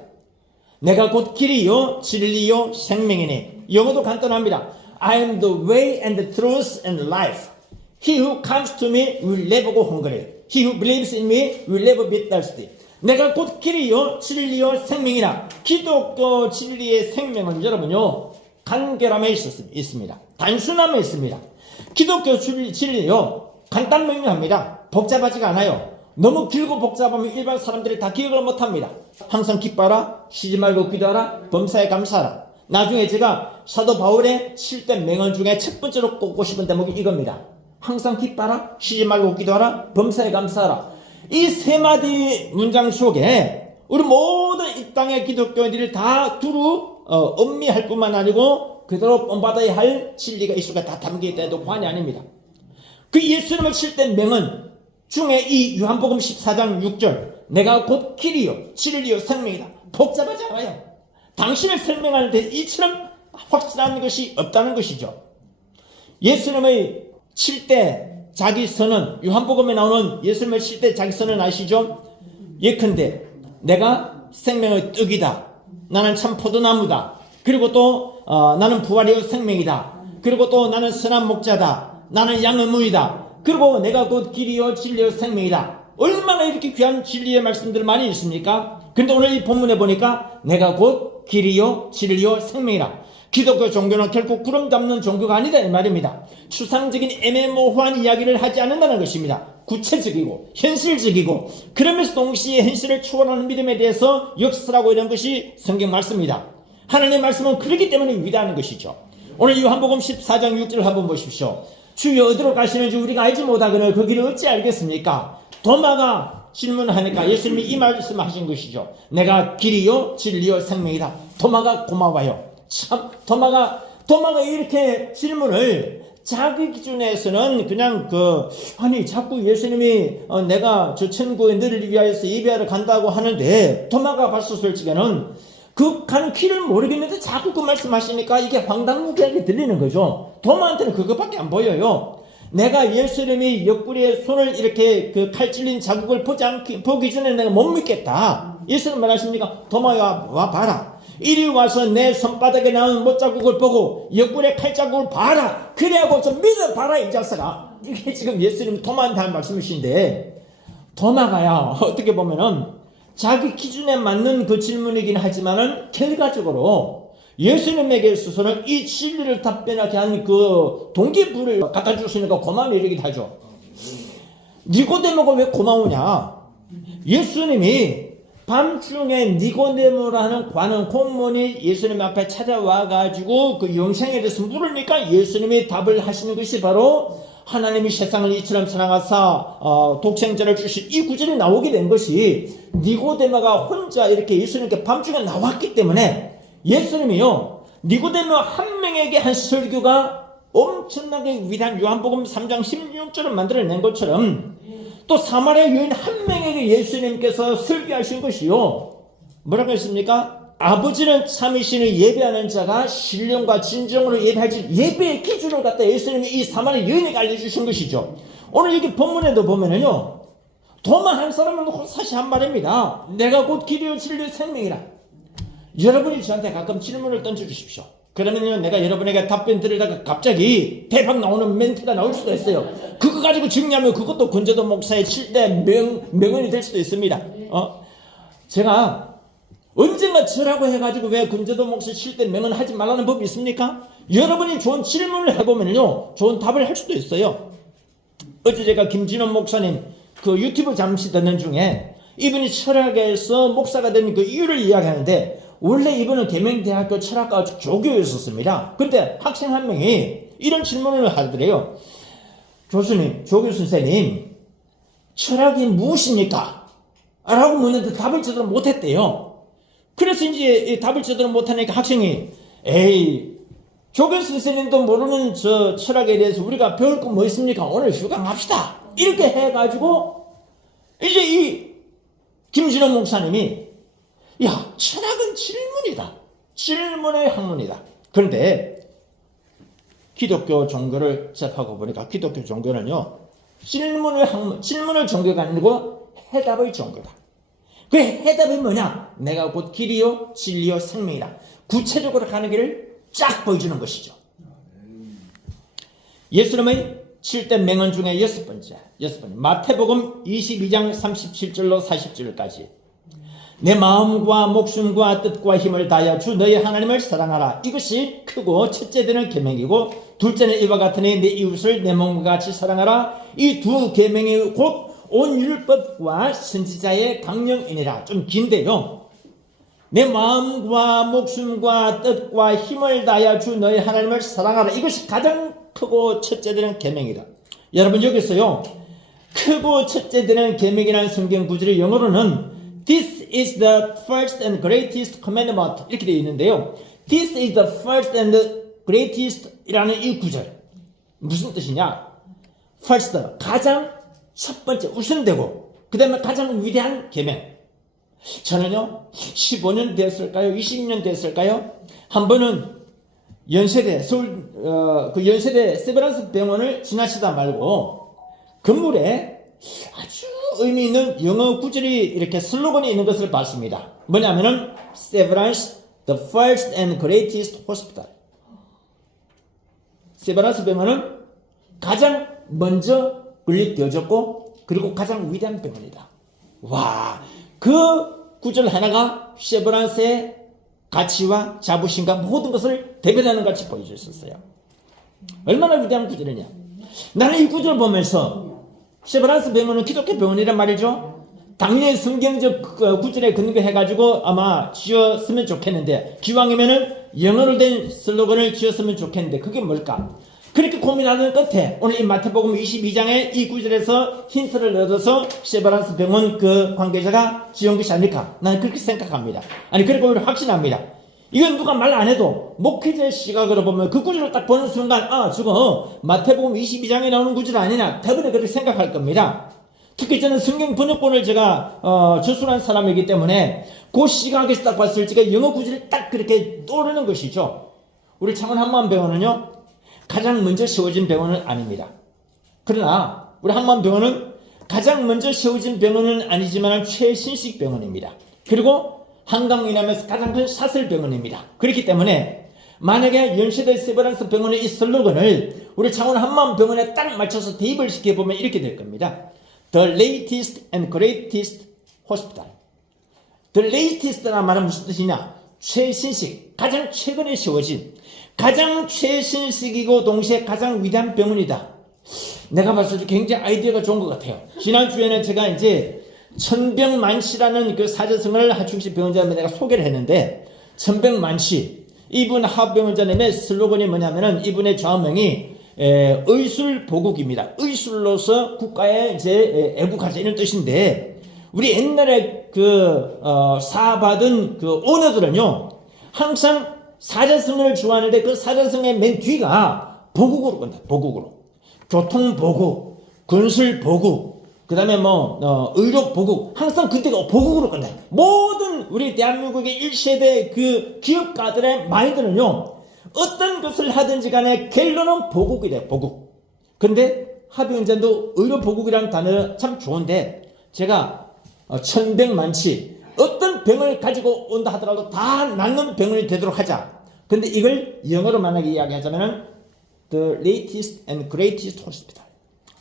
내가 곧 길이요 진리요 생명이니. 영어도 간단합니다. I am the way and the truth and life. He who comes to me will never go hungry. He who believes in me will never be thirsty. 내가 곧 길이요 진리요 생명이라. 기독교 진리의 생명은 여러분요, 간결함에 있습니다. 단순함에 있습니다. 기독교 진리요, 간단 명료합니다. 복잡하지가 않아요. 너무 길고 복잡하면 일반 사람들이 다 기억을 못합니다. 항상 기뻐하라, 쉬지 말고 기도하라, 범사에 감사하라. 나중에 제가 사도 바울의 7대 명언 중에 첫 번째로 꼽고 싶은 대목이 이겁니다. 항상 기뻐하라, 쉬지 말고 기도하라, 범사에 감사하라. 이 세 마디 문장 속에 우리 모든 이 땅의 기독교인들이 다 두루 음미할 뿐만 아니고 그대로 본받아야 할 진리가 이 속에 다 담겨있다 해도 과언이 아닙니다. 그 예수님을 칠 때 명은 중에 이 요한복음 14장 6절 내가 곧 길이요 진리요 생명이다. 복잡하지 않아요. 당신을 설명하는데 이처럼 확실한 것이 없다는 것이죠. 예수님의 칠 때 자기 선언, 요한복음에 나오는 예수님을 칠 때 자기 선언 아시죠? 예컨대 내가 생명의 떡이다. 나는 참 포도나무다. 그리고 또 나는 부활이요 생명이다. 그리고 또 나는 선한 목자다. 나는 양의 문이다. 그리고 내가 곧 길이요 진리요 생명이다. 얼마나 이렇게 귀한 진리의 말씀들 많이 있습니까? 근데 오늘 이 본문에 보니까 내가 곧 길이요 진리요 생명이다. 기독교 종교는 결국 구름 잡는 종교가 아니다 이 말입니다. 추상적인 애매모호한 이야기를 하지 않는다는 것입니다. 구체적이고 현실적이고 그러면서 동시에 현실을 초월하는 믿음에 대해서 역설하고 이런 것이 성경 말씀입니다. 하나님의 말씀은 그렇기 때문에 위대한 것이죠. 오늘 요한복음 14장 6절을 한번 보십시오. 주여 어디로 가시는지 우리가 알지 못하거늘 그 길을 어찌 알겠습니까? 도마가 질문하니까 예수님이 이 말씀 하신 것이죠. 내가 길이요 진리요 생명이다. 도마가 고마워요. 참 도마가 이렇게 질문을 자기 기준에서는 그냥 아니 자꾸 예수님이 내가 저 천국에 너를 위하여서 예배하러 간다고 하는데 도마가 봤었을 적에는 그 가는 길을 모르겠는데 자꾸 그 말씀하시니까 이게 황당무계하게 들리는 거죠. 도마한테는 그것밖에 안 보여요. 내가 예수님이 옆구리에 손을 이렇게 그 칼 찔린 자국을 보기 전에 내가 못 믿겠다. 예수님 말하십니까? 도마야 와 봐라. 이리 와서 내 손바닥에 나온 못자국을 보고 옆구리에 칼자국을 봐라. 그래야 좀 믿어봐라 이 자식아. 이게 지금 예수님 도마한테 한 말씀이신데 도마가야 어떻게 보면은 자기 기준에 맞는 그 질문이긴 하지만은 결과적으로 예수님에게 있어서는 이 진리를 답변하게 한 그 동기부를 갖다 주시니까 고마운 일이긴 하죠. 니고데모가 왜 고마우냐? 예수님이 밤중에 니고데모라는 관원 공무원이 예수님 앞에 찾아와 가지고 그 영생에 대해서 물으니까 예수님이 답을 하시는 것이 바로 하나님이 세상을 이처럼 사랑하사 독생자를 주신 이 구절이 나오게 된 것이 니고데모가 혼자 이렇게 예수님께 밤중에 나왔기 때문에 예수님이요 니고데모 한 명에게 한 설교가 엄청나게 위대한 요한복음 3장 16절을 만들어낸 것처럼 또 사마리아 여인 한 명에게 예수님께서 설교하신 것이요 뭐라고 했습니까? 아버지는 참이시니 예배하는 자가 신령과 진정으로 예배할지 예배의 기준을 갖다 예수님이 이 사마리아 여인에게 알려주신 것이죠. 오늘 여기 본문에도 보면은요 도마 한 사람은 사실 한 말입니다. 내가 곧 길이요 진리요 생명이라. 여러분이 저한테 가끔 질문을 던져주십시오. 그러면요 내가 여러분에게 답변 드리다가 갑자기 대박 나오는 멘트가 나올 수도 있어요. 그거 가지고 증리하면 그것도 권재도 목사의 7대 명언이 될 수도 있습니다. 제가 언젠가 저라고 해가지고 왜 권재도 목사 7대 명언 하지 말라는 법이 있습니까? 여러분이 좋은 질문을 해보면요 좋은 답을 할 수도 있어요. 어제 제가 김진원 목사님 그 유튜브 잠시 듣는 중에 이분이 철학에서 목사가 된 그 이유를 이야기하는데 원래 이분은 계명대학교 철학과 조교였었습니다. 근데 학생 한 명이 이런 질문을 하더래요. 교수님, 조교 선생님, 철학이 무엇입니까? 라고 묻는데 답을 제대로 못했대요. 그래서 이제 답을 제대로 못하니까 학생이 에이, 조교 선생님도 모르는 저 철학에 대해서 우리가 배울 거 뭐 있습니까? 오늘 휴강 합시다. 이렇게 해가지고 이제 이 김진원 목사님이 야, 철학은 질문이다. 질문의 학문이다. 그런데 기독교 종교를 접하고 보니까 기독교 종교는요 질문을 종교가 아니고 해답의 종교다. 그 해답이 뭐냐? 내가 곧 길이요 진리요 생명이다. 구체적으로 가는 길을 쫙 보여주는 것이죠. 예수님의 7대 명언 중에 여섯 번째 마태복음 22장 37절로 40절까지 내 마음과 목숨과 뜻과 힘을 다하여 주 너희 하나님을 사랑하라. 이것이 크고 첫째 되는 계명이고 둘째는 이와 같으니 내 이웃을 내 몸과 같이 사랑하라. 이 두 계명이 곧 온 율법과 선지자의 강령이니라. 좀 긴데요. 내 마음과 목숨과 뜻과 힘을 다하여 주 너희 하나님을 사랑하라. 이것이 가장 크고 첫째 되는 계명이다. 여러분 여기서요 크고 첫째 되는 계명이라는 성경 구절의 영어로는 This is the first and greatest commandment 이렇게 되어 있는데요. This is the first and greatest 이라는 이 구절 무슨 뜻이냐? First, 가장 첫 번째 우선되고 그 다음에 가장 위대한 계명. 저는요 15년 되었을까요? 20년 되었을까요? 한 번은 연세대 서울 그 연세대 세브란스 병원을 지나치다 말고 건물에 아주 의미 있는 영어 구절이 이렇게 슬로건이 있는 것을 봤습니다. 뭐냐면은 세브란스 the first and greatest hospital. 세브란스 병원은 가장 먼저 건립되어졌고 그리고 가장 위대한 병원이다. 와, 그 구절 하나가 세브란스의 가치와 자부심과 모든 것을 대변하는 같이 보여줬었어요. 얼마나 위대한 구절이냐. 나는 이 구절을 보면서 세브란스 병원은 기독교 병원이란 말이죠. 당연히 성경적 구절에 근거해가지고 아마 지었으면 좋겠는데 기왕이면은 영어로 된 슬로건을 지었으면 좋겠는데 그게 뭘까? 그렇게 고민하는 끝에 오늘 이 마태복음 22장의 이 구절에서 힌트를 얻어서 세브란스 병원 그 관계자가 지은 것이 아닐까? 나는 그렇게 생각합니다. 아니 그리고 확신합니다. 이건 누가 말 안 해도 목회자의 시각으로 보면 그 구절을 딱 보는 순간 아 저거 마태복음 22장에 나오는 구절 아니냐 대부분 그렇게 생각할 겁니다. 특히 저는 성경 번역본을 제가 저술한 사람이기 때문에 그 시각에서 딱 봤을 때 영어 구절이 딱 그렇게 떠오르는 것이죠. 우리 창원 한마음병원은요 가장 먼저 세워진 병원은 아닙니다. 그러나 우리 한마음병원은 가장 먼저 세워진 병원은 아니지만 최신식 병원입니다. 그리고 한강 이남에서 가장 큰 사설병원입니다. 그렇기 때문에 만약에 연세대 세브란스 병원의 이 슬로건을 우리 창원 한마음병원에 딱 맞춰서 대입을 시켜보면 이렇게 될 겁니다. The latest and greatest hospital. The latest라는 말은 무슨 뜻이냐? 최신식, 가장 최근에 세워진 가장 최신식이고 동시에 가장 위대한 병원이다. 내가 봤을 때 굉장히 아이디어가 좋은 것 같아요. 지난주에는 제가 이제 천병만시라는 그 사자성어를 하충식 병원장님에 내가 소개를 했는데 천병만시 이분 하병원장님의 슬로건이 뭐냐면은 이분의 좌명이 의술보국입니다. 의술로서 국가에 이제 애국하자 이런 뜻인데 우리 옛날에 그 사받은 그 오너들은요 항상 사자성어를 좋아하는데 그 사자성어의 맨 뒤가 보국으로 건다. 보국으로 교통보국, 건설보국, 그 다음에 의료보국 항상 그때가 보국으로 건다. 모든 우리 대한민국의 1세대 그 기업가들의 마인드는요 어떤 것을 하든지 간에 결론은 보국이 돼요. 보국. 근데 하병원장도 의료보국이라는 단어 참 좋은데 제가 천병만치 어떤 병을 가지고 온다 하더라도 다 낫는 병원이 되도록 하자. 근데 이걸 영어로 만약에 이야기하자면은 The latest and greatest hospital.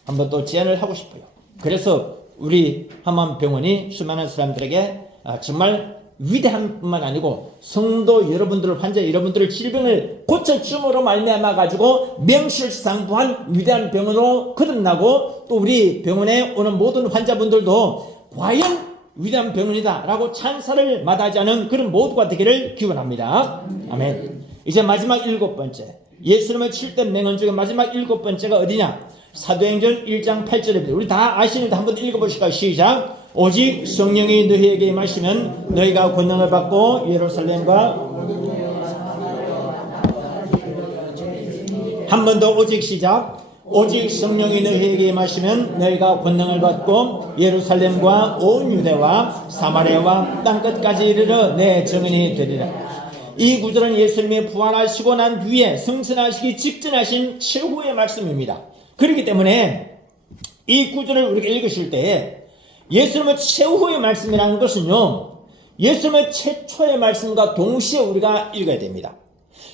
한번 또 제안을 하고 싶어요. 그래서 우리 한마음병원이 수많은 사람들에게 정말 위대한 뿐만 아니고 성도 여러분들, 환자 여러분들의 질병을 고쳐줌으로 말미암아 가지고 명실상부한 위대한 병원으로 거듭나고 또 우리 병원에 오는 모든 환자분들도 과연 위대한 병원이다 라고 찬사를 마다하지 않은 그런 모두가 되기를 기원합니다. 아멘. 이제 마지막 7번째 예수님의 7대 맹언 중에 마지막 7번째가 어디냐? 사도행전 1장 8절입니다. 우리 다 아시는데 한번 읽어보실까요? 시작. 오직 성령이 너희에게 임하시면 너희가 권능을 받고 예루살렘과 한 번 더 오직 시작. 오직 성령이 너희에게 임하시면 너희가 권능을 받고 예루살렘과 온 유대와 사마리아와 땅끝까지 이르러 내 증인이 되리라. 이 구절은 예수님이 부활하시고 난 뒤에 승천하시기 직전 하신 최후의 말씀입니다. 그렇기 때문에 이 구절을 우리가 읽으실 때 예수님의 최후의 말씀이라는 것은요 예수님의 최초의 말씀과 동시에 우리가 읽어야 됩니다.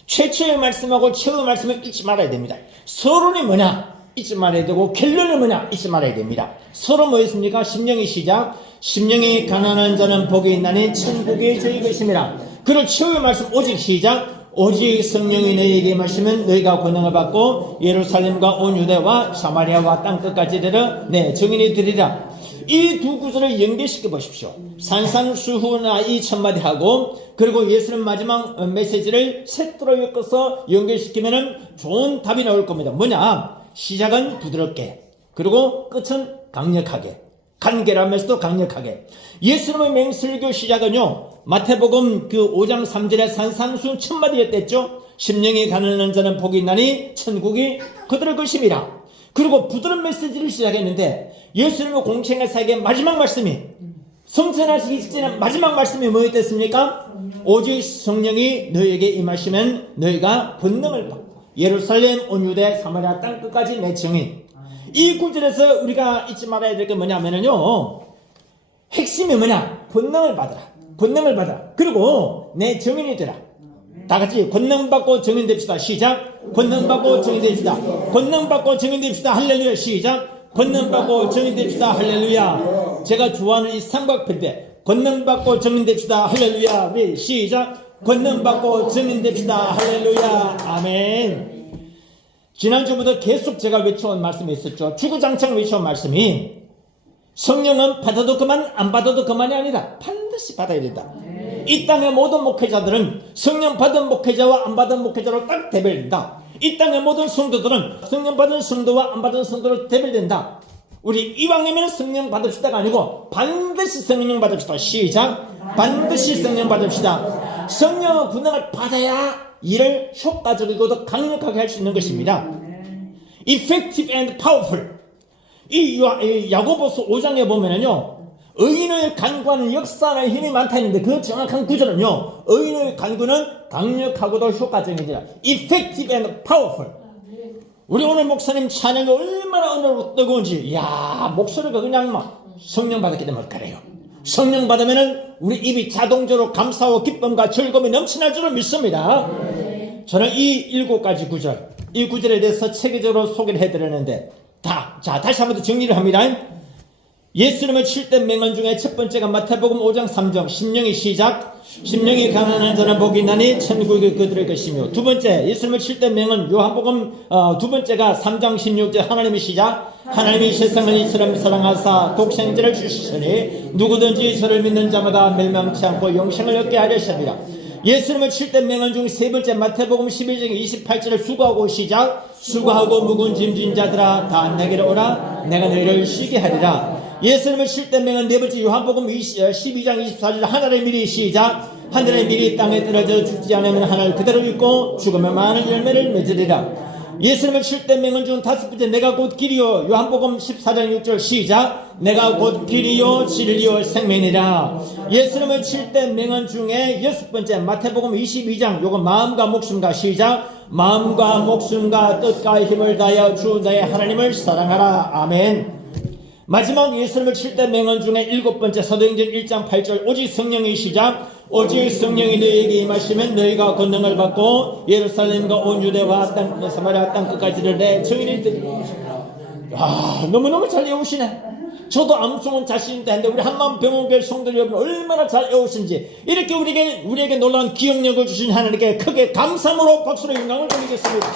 최초의 말씀하고 최후의 말씀을 잊지 말아야 됩니다. 서론이 뭐냐 잊지 말아야 되고 결론이 뭐냐 잊지 말아야 됩니다. 서론 뭐였습니까? 심령이 시작. 심령이 가난한 자는 복이 있나니 천국이 저희 것임이라. 그리고 최후의 말씀 오직 시작. 오직 성령이 너희에게 임하시면 너희가 권능을 받고 예루살렘과 온 유대와 사마리아와 땅끝까지 이르러 내 증인이 되리라. 이 두 구절을 연결시켜 보십시오. 산상수훈아 이 첫마디 하고 그리고 예수님 마지막 메시지를 세트로 엮어서 연결시키면 좋은 답이 나올 겁니다. 뭐냐? 시작은 부드럽게 그리고 끝은 강력하게, 간결하면서도 강력하게. 예수님의 맹설교 시작은요, 마태복음 그 5장 3절에 산상수훈 천마디였댔죠. 심령이 가난한 자는 복이 있나니 천국이 그들의 것임이라. 그리고 부드러운 메시지를 시작했는데, 예수님의 공생의 사역의 마지막 말씀이, 성천하시기 직전에 마지막 말씀이 뭐였겠습니까? 오직 성령이 너희에게 임하시면 너희가 권능을 받고 예루살렘 온 유대 사마리아 땅 끝까지 내 증인. 이 구절에서 우리가 잊지 말아야 될 게 뭐냐면요, 핵심이 뭐냐? 권능을 받아라. 권능을 받아라. 그리고 내 증인이 되라. 다 같이 권능 받고 증인 됩시다. 시작. 권능 받고 증인 됩시다. 권능 받고 증인 됩시다. 할렐루야. 시작. 권능 받고 증인 됩시다. 할렐루야. 제가 좋아하는 이 삼각편대. 권능 받고 증인 됩시다. 할렐루야. 우리 시작. 권능 받고 증인 됩시다. 할렐루야. 아멘. 지난주부터 계속 제가 외쳐온 말씀이 있었죠. 주구장창 외쳐온 말씀이, 성령은 받아도 그만, 안 받아도 그만이 아니다. 반드시 받아야 된다. 이 땅의 모든 목회자들은 성령 받은 목회자와 안 받은 목회자로 딱 대별된다. 이 땅의 모든 성도들은 성령 받은 성도와 안 받은 성도로 대별된다. 우리 이왕이면 성령 받읍시다가 아니고 반드시 성령 받읍시다. 시작. 반드시 성령 받읍시다. 성령의 권능을 받아야 일을 효과적이고도 강력하게 할 수 있는 것입니다. Effective and powerful. 이 야고보서 5장에 보면은요, 의인의 간구하는 역사하는 힘이 많다 했는데, 그 정확한 구절은요, 의인의 간구는 강력하고도 효과적이다. Effective and powerful. 우리 오늘 목사님 찬양이 얼마나 은혜로 뜨거운지, 이야, 목소리가 그냥 막 성령 받았기 때문에 그래요. 성령 받으면은 우리 입이 자동적으로 감사와 기쁨과 즐거움이 넘치날 줄을 믿습니다. 저는 이 7가지 구절, 이 구절에 대해서 체계적으로 소개를 해드렸는데, 자, 다시 한 번 더 정리를 합니다. 예수님의 7대 맹언 중에 첫 번째가 마태복음 5장 3절, 심령이 시작. 심령이 가난한 자는 복이 있나니 천국이 그들의 것이며. 두 번째, 예수님의 7대 맹언 요한복음 두 번째가 3장 16절, 하나님이 시작. 하나님이 세상을 이처럼 사랑하사 독생자를 주시니 누구든지 저를 믿는 자마다 멸망치 않고 영생을 얻게 하려십니다. 예수님의 7대 맹언 중 세 번째, 마태복음 11장 28절을 수고하고 시작. 수고하고 무거운 짐진 자들아 다 내게로 오라 내가 너희를 쉬게 하리라. 예수님의 7대 맹언 네 번째, 요한복음 12장 24절, 하늘의 밀이 시작. 하늘의 밀이 땅에 떨어져 죽지 않으면 하늘 그대로 있고 죽으면 많은 열매를 맺으리라. 예수님의 7대 맹언 중 다섯 번째, 내가 곧 길이요. 요한복음 14장 6절 시작. 내가 곧 길이요 진리요 생명이라. 예수님의 7대 맹언 중에 여섯 번째, 마태복음 22장, 요거 마음과 목숨과 시작. 마음과 목숨과 뜻과 힘을 다하여 주 너의 하나님을 사랑하라. 아멘. 마지막 예수님의 7대 맹언 중에 일곱 번째, 사도행전 1장 8절, 오직 성령의 시작. 오직 성령이 너희에게 임하시면 너희가 권능을 받고 예루살렘과 온 유대와 땅 사마리아 땅 끝까지를 내 증인이 되리라. 너무너무 잘 외우시네. 저도 암송은 자신 있다 했는데 우리 한마음병원교회 성도 여러분 얼마나 잘 외우신지, 이렇게 우리에게 놀라운 기억력을 주신 하나님께 크게 감사함으로 박수로 영광을 드리겠습니다.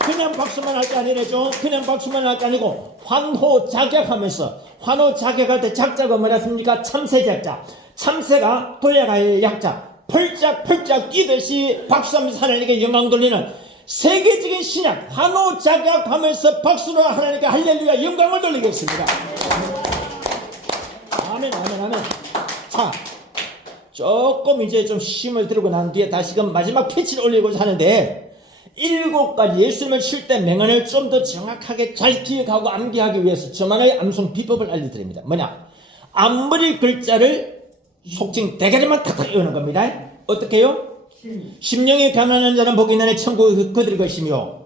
그냥 박수만 할 게 아니래죠. 그냥 박수만 할 게 아니고 환호자격하면서, 환호자격할 때 작자가 뭐랬습니까? 참새작자. 참새가 돌려가의 약자. 펄짝펄짝 뛰듯이 박수하면서 하나님께 영광 돌리는 세계적인 신약, 환호자격하면서 박수로 하나님께 할렐루야 영광을 돌리겠습니다. 아멘, 아멘, 아멘. 자, 조금 이제 좀 힘을 들고 난 뒤에 다시금 마지막 피치를 올리고자 하는데, 7가지 예수님의 7대 맹언을 좀 더 정확하게 잘 기억하고 암기하기 위해서 저만의 암송 비법을 알려드립니다. 뭐냐? 앞머리 글자를 속칭 대가리만 탁탁 외우는 겁니다. 어떻게 해요? 심령이 가난한 자는 복이 있나니 천국이 그들의 것이며.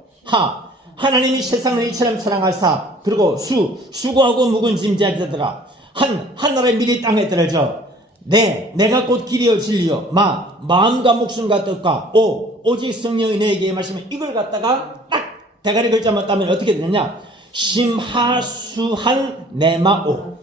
하나님이 세상을 이처럼 사랑하사. 그리고 수고하고 묵은 짐자들아 하늘의 밀이 땅에 떨어져. 내가 곧 길이요 진리요. 마음과 목숨과 뜻과 오직 성령이 너에게 임하시면. 이걸 갖다가 딱 대가리 글자만 따면 어떻게 되느냐? 심하수한 내마오.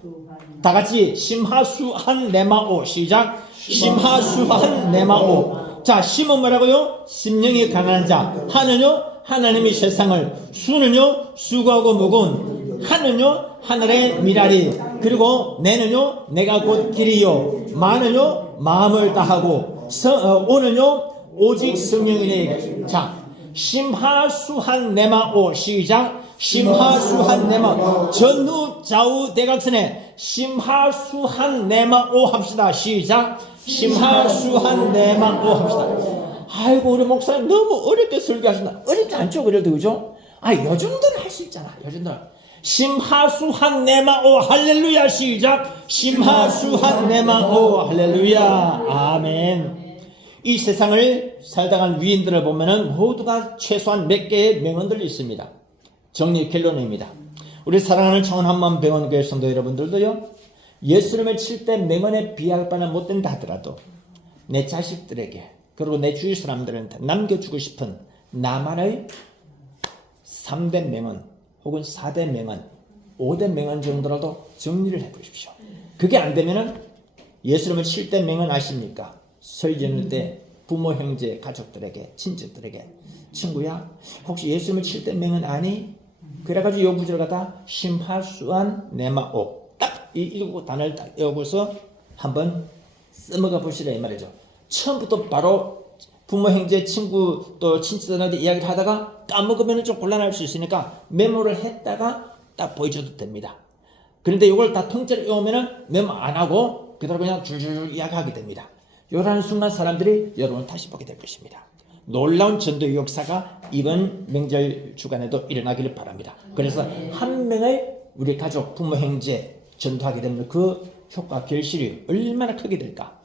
다 같이 심하수한 내마오. 시작. 심하수한 내마오. 자, 심은 뭐라고요? 심령이 가난한 자. 하는요 하나님이 세상을. 수는요 수고하고 무거운. 하는요 하늘의 미라리. 그리고 내는요 내가 곧 길이요. 마는요 마음을 다하고. 오는요 오직 성령이 내게. 자, 심하수한 내마오. 시작. 심하수한 내마. 전후 좌우 대각선에 심하수한 내마오 합시다. 시작. 심하수한 내마오 합시다. 아이고 우리 목사님 너무 어렵게 설교하신다. 어렵지 않죠? 그래도 그죠? 요 정도는 할 수 있잖아. 요 정도는. 심하수한 내마오 할렐루야. 시작. 심하수한 내마오 할렐루야. 아멘. 이 세상을 살다간 위인들을 보면은 모두가 최소한 몇 개의 명언들이 있습니다. 정리 결론입니다. 우리 사랑하는 청원한마음 병원교회 성도 여러분들도요, 예수님을 칠 때 명언에 비할 바는 못된다 하더라도 내 자식들에게 그리고 내 주위 사람들한테 남겨주고 싶은 나만의 3대 명언 혹은 4대 명언 5대 명언 정도라도 정리를 해보십시오. 그게 안 되면은 예수님을 칠 때 명언 아십니까? 설 지낼 때 부모, 형제, 가족들에게, 친척들에게, 친구야 혹시 예수님을 칠 때 명언 아니? 그래가지고 요 구절을 갖다 심하수한 내마오 딱 이 일곱 단어를 딱 외우고서 한번 써먹어 보시라 이 말이죠. 처음부터 바로 부모, 형제, 친구 또 친척들한테 이야기를 하다가 까먹으면 좀 곤란할 수 있으니까 메모를 했다가 딱 보여줘도 됩니다. 그런데 이걸 다 통째로 외우면은 메모 안 하고 그대로 그냥 줄줄 이야기하게 됩니다. 요라는 순간 사람들이 여러분을 다시 보게 될 것입니다. 놀라운 전도의 역사가 이번 명절 주간에도 일어나기를 바랍니다. 그래서 한 명의 우리 가족, 부모, 형제 전도하게 되면 그 효과, 결실이 얼마나 크게 될까?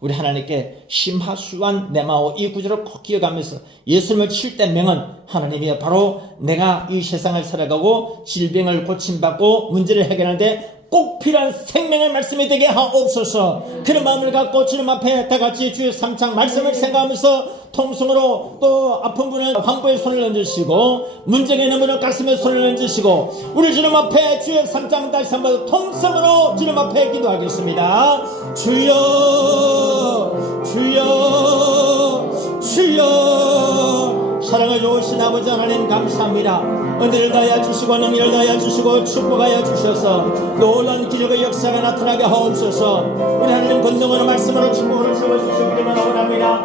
우리 하나님께 심하수한 내마오 이 구절을 꼭 기억하면서 예수님을 칠 때 명은 하나님이 바로 내가 이 세상을 살아가고 질병을 고침받고 문제를 해결하는데 꼭 필요한 생명의 말씀이 되게 하옵소서. 그런 마음을 갖고 주님 앞에 다 같이 주의 3창 말씀을 생각하면서 통성으로 또 아픈 분은 황부에 손을 얹으시고 문제가 있는 분은 가슴에 손을 얹으시고 우리 주님 앞에 주의 3창 다시 한번 통성으로 주님 앞에 기도하겠습니다. 주여 주여 주여. 사랑을 좋으신 아버지 하나님 감사합니다. 은혜를 다하여 주시고 능력을 다하여 주시고 축복하여 주셔서 놀라운 기적의 역사가 나타나게 하옵소서. 우리 하나님 권능으로 말씀으로 축복을 세워주시기를 원합니다.